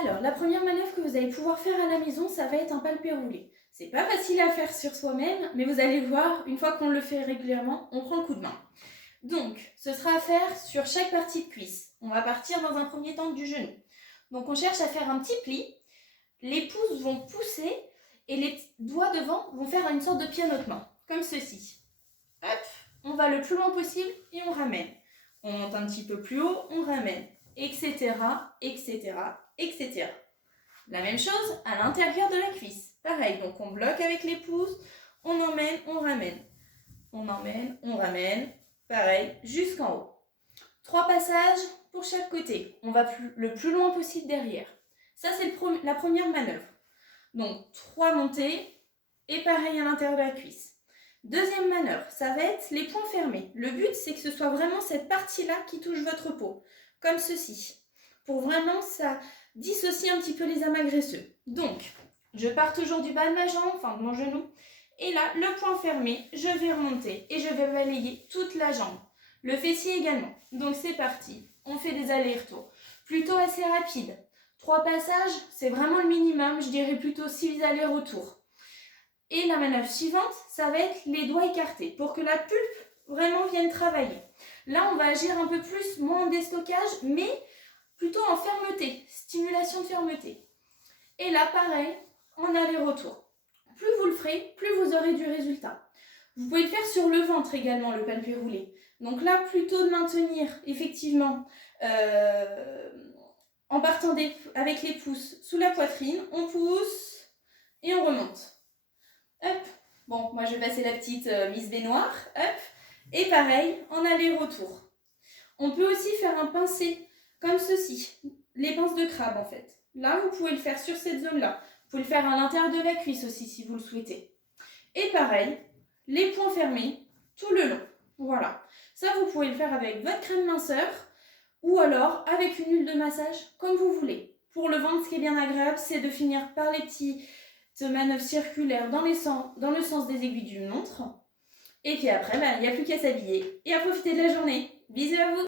Alors, la première manœuvre que vous allez pouvoir faire à la maison, ça va être un palpé roulé. C'est pas facile à faire sur soi-même, mais vous allez voir, une fois qu'on le fait régulièrement, on prend le coup de main. Donc, ce sera à faire sur chaque partie de cuisse. On va partir dans un premier temps du genou. Donc, on cherche à faire un petit pli. Les pouces vont pousser et les doigts devant vont faire une sorte de pianotement, comme ceci. Hop, on va le plus loin possible et on ramène. On monte un petit peu plus haut, on ramène, etc., etc., etc. La même chose à l'intérieur de la cuisse. Pareil, donc on bloque avec les pouces, on emmène, on ramène. On emmène, on ramène, pareil, jusqu'en haut. 3 passages pour chaque côté. On va le plus loin possible derrière. Ça, c'est la première manœuvre. Donc, 3 montées et pareil à l'intérieur de la cuisse. Deuxième manœuvre, ça va être les poings fermés. Le but, c'est que ce soit vraiment cette partie-là qui touche votre peau, comme ceci. Pour vraiment, ça dissocie un petit peu les amas graisseux. Donc, je pars toujours du bas de ma jambe, enfin de mon genou. Et là, le poing fermé, je vais remonter et je vais balayer toute la jambe. Le fessier également. Donc c'est parti. On fait des allers-retours. Plutôt assez rapide. 3 passages, c'est vraiment le minimum. Je dirais plutôt 6 allers-retours. Et la manœuvre suivante, ça va être les doigts écartés pour que la pulpe vraiment vienne travailler. Là, on va agir un peu plus, moins en déstockage, mais plutôt en fermeté, stimulation de fermeté. Et là, pareil, en aller-retour. Plus vous le ferez, plus vous aurez du résultat. Vous pouvez le faire sur le ventre également, le palpé roulé. Donc là, plutôt de maintenir effectivement en partant avec les pouces sous la poitrine, on pousse et on remonte. Hop. Bon, moi je vais passer la petite Miss Baignoire. Hop. Et pareil, en aller-retour. On peut aussi faire un pincé comme ceci, les pinces de crabe en fait. Là, vous pouvez le faire sur cette zone-là. Vous pouvez le faire à l'intérieur de la cuisse aussi si vous le souhaitez. Et pareil, les poings fermés tout le long. Voilà. Ça, vous pouvez le faire avec votre crème minceur ou alors avec une huile de massage, comme vous voulez. Pour le ventre, ce qui est bien agréable, c'est de finir par les petites manœuvres circulaires dans le sens des aiguilles d'une montre. Et puis après, il n'y a plus qu'à s'habiller et à profiter de la journée. Bisous à vous!